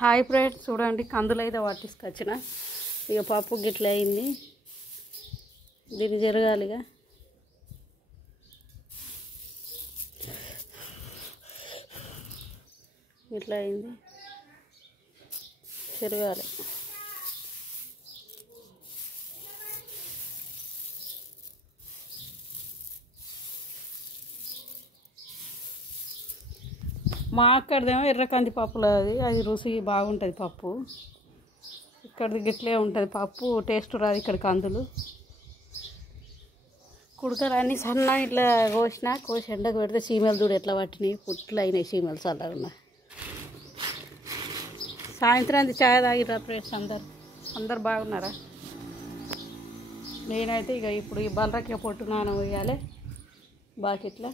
Hi friends, చూడండి కందులు అయితే పట్టించుకొచ్చిన. ఇక పప్పు గిట్ల అయింది, దీన్ని జరగాలిగా. ఇట్లా అయింది, చెరగాలి. మా అక్కడదేమో ఎర్రకంది పప్పులో అది రుచి బాగుంటుంది పప్పు. ఇక్కడిది గిట్లే ఉంటుంది పప్పు, టేస్ట్ రాదు ఇక్కడ కందులు. కుడకలు అన్నీ సన్న ఇట్లా కోసి ఎండకు పెడితే చీమలు దూడు ఎట్లా పట్టినాయి, పుట్లు అయినాయి చీమలు చల్లగా ఉన్నాయి. సాయంత్రం ఛాయ్ తాగిరా ఫ్రెండ్స్? అందరు బాగున్నారా? నేనైతే ఇక ఇప్పుడు ఈ బలరకే పొట్టు నాన వేయాలి బాకెట్లో.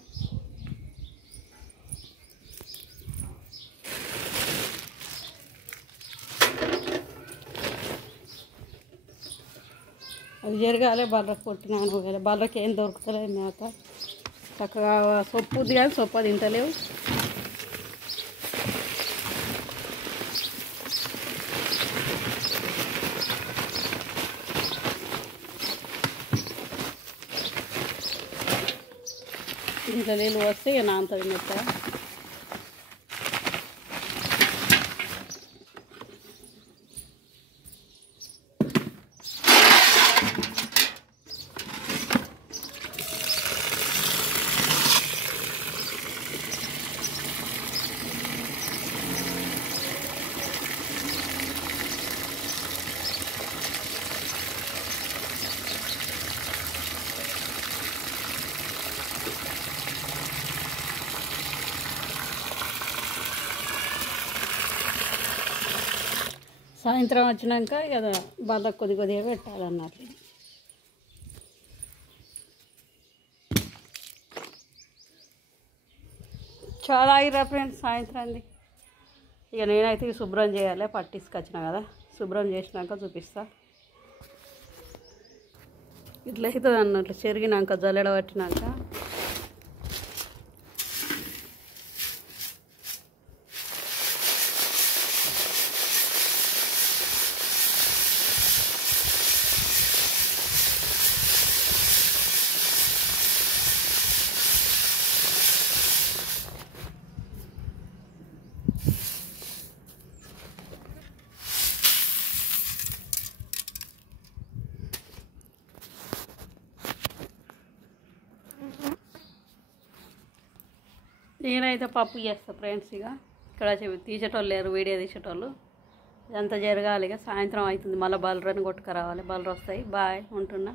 అది జరగాలి, బర్రకు పొట్టు నాన వేయాలి. బర్రకు ఏం దొరుకుతలేదు మేత, చక్కగా సొప్పు ఉంది కానీ సొప్పు తింటలేవు. ఇంట్లో నీళ్ళు వస్తే ఇక నాంతది మెత్త. సాయంత్రం వచ్చినాక ఇక బర్రకు కొద్దిగా పెట్టాలన్నట్లు. చాలా అయిరా ఫ్రెండ్స్ సాయంత్రాన్ని. ఇక నేనైతే శుభ్రం చేయాలి, పట్టించుకొచ్చిన కదా, శుభ్రం చేసినాక చూపిస్తా. ఇట్లా అవుతుంది అన్నట్లు, చెరిగినాక జల్లెడ పట్టినాక. నేనైతే పప్పు చేస్తాను ఫ్రెండ్స్. ఇక ఇక్కడ తీసేటోళ్ళు లేరు, వీడియో తీసేటోళ్ళు. ఇదంతా జరగాలి. ఇక సాయంత్రం అవుతుంది, మళ్ళీ బలరని కొట్టుకురావాలి. బలరు వస్తాయి. బాయ్, ఉంటున్నా.